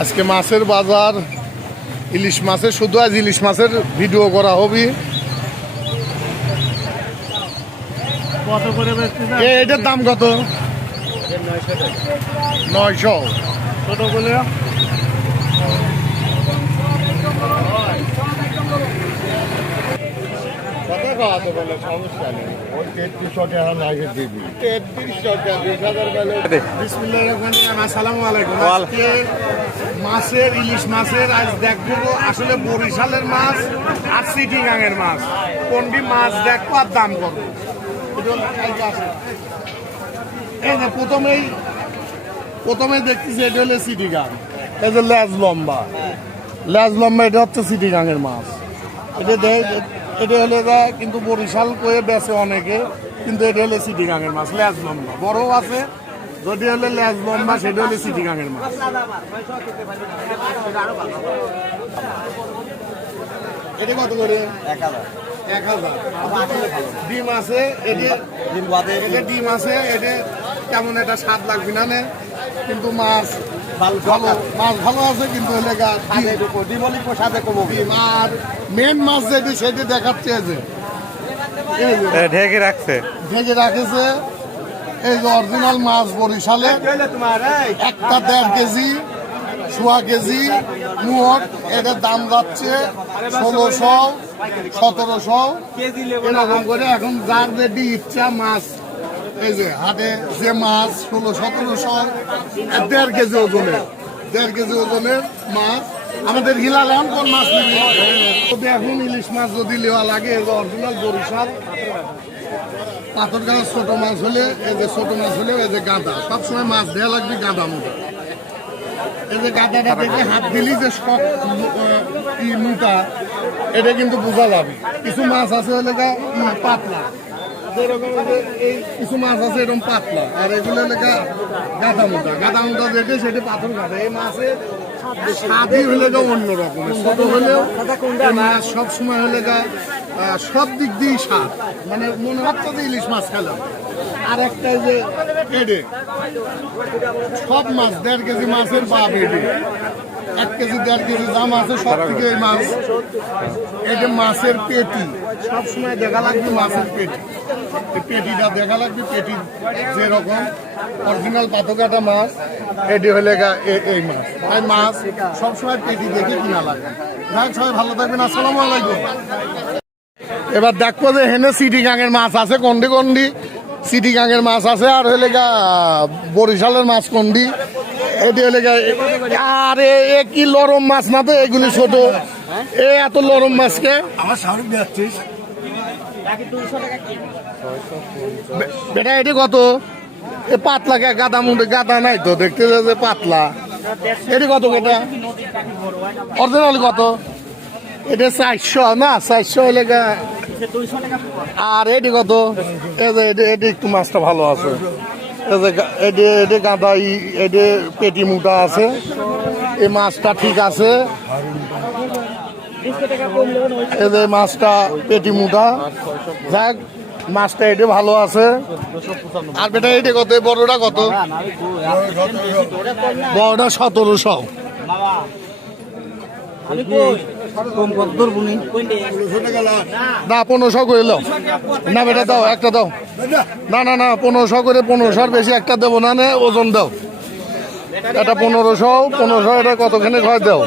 আজকে মাছের বাজার, ইলিশ মাছের, শুধু আজ ইলিশ মাছের ভিডিও করা হবে। কত করে এটার দাম কত? 900। ছোট বলে মাছের, ইলিশ মাছের আজ দেখবো আসলে বরিশালের মাছ আর চিটিগাঙের মাছ কোনটি মাছ দেখবো আর দাম করবো। এই যে প্রথমে দেখতেছি এটা হলে চিটিগাং, এই যে লেজ লম্বা, এটা হচ্ছে চিটিগাঙের মাছ। এটা হলে কিন্তু বরিশাল কয়ে বেছে অনেকে, কিন্তু এটা হলে চিটিগাঙের মাছ, লেজ লম্বা, বড় আছে। যদি হলে লেজ লম্বা সেটা হলে চিটিগাঙের মাছ। এটা কত করে? 1000। ডিম আছে, ডিম আছে, এটা কেমন একটা স্বাদ লাগবে না, কিন্তু মাছ ভালো আছে। কিন্তু আর মেন মাছ যেটি সেটি দেখাচ্ছে যে ঢেকে রাখছে, এই যে অরিজিনাল মাছ বরিশালে একটা 1.5 কেজি, 1.5 কেজি মোট। এটার দাম যাচ্ছে 1600, 1700 এরকম করে। এখন যার যেটি ইচ্ছা মাছ, এই যে হাটে যে মাছ 1600-1700, 1.5 কেজি ওজনের, 1.5 কেজি ওজনের মাছ। আমাদের হিলাল এখন কোন মাছ নিবি? এখন ইলিশ মাছ যদি নেওয়া লাগে, এই যে অরিজিনাল বরিশাল পাথর গাছ ছোট মাছ হলে, এই যে ছোট মাছ হলে এই যে গাদা, সবসময় মাছ দেওয়া লাগবে গাদা মোটা। এই যে গাদাটা দেখে হাত দিলি যে শখ মোটা, এটা কিন্তু বোঝা যাবে। কিছু মাছ আছে হলে পাতলা, যেরকম এই কিছু মাছ আছে এরকম পাতলা, আর এগুলো লেখা গাদা মোটা দেখে সেটা পাথর গাদা। এই মাছের স্বাদই হলে অন্য রকমের, ছোট হলেও মাছ সবসময় হলে সব দিক দিয়েই স্বাদ, মানে মনে হচ্ছে যে ইলিশ মাছ খেলাম। আর একটা যে পেটে সব মাছ 1.5 কেজি মাছের বা পেটে 1 কেজি 1.5 কেজি দাম আছে সব থেকে। এই মাছ, এটা মাছের পেটি সবসময় দেখা লাগবে, মাছের পেটি, এই পেটিটা দেখা লাগবে। পেটি যেরকম অরিজিনাল পাথরঘাটা মাছ, এটি হলে এই মাছ। তাই মাছ সবসময় পেটি দেখে কিনা লাগে। সবাই ভালো থাকবেন, আসসালামু আলাইকুম। এবার দেখবো যে হেনে চিটিগাঙের মাছ আছে কোনটি চিটিগাঙের মাছ আছে, আর হলে বরিশালের মাছ কোনটি, এটি হলে আর এ কি লরম মাছ না তো, এগুলি ছোট। এত লরম মাছকে বেটা এটি কত? এ পাতলা গাদা মুন্ডে, গাদা নাই তো দেখতে যে পাতলা। এটি কত বেটা? অরিজিনাল কত? এটা 400 না, 400 হলে। আর এটি কত? এটি একটু মাছটা ভালো আছে, এটি গাঁদা, এটি পেটি মোটা আছে, এই মাছটা ঠিক আছে। এই যে মাছটা পেটি মোটা, যাক মাছটা এটি ভালো আছে। আর বেটা এটি কত? বড়টা কত? বড়টা 1700। না 1500 করে দাও না বেটা, দাও একটা দাও। না 1500 করে, 1500 বেশি একটা দেবো না, ওজন দাও। এটা 1500, এটা কতখানি ঘর দাও।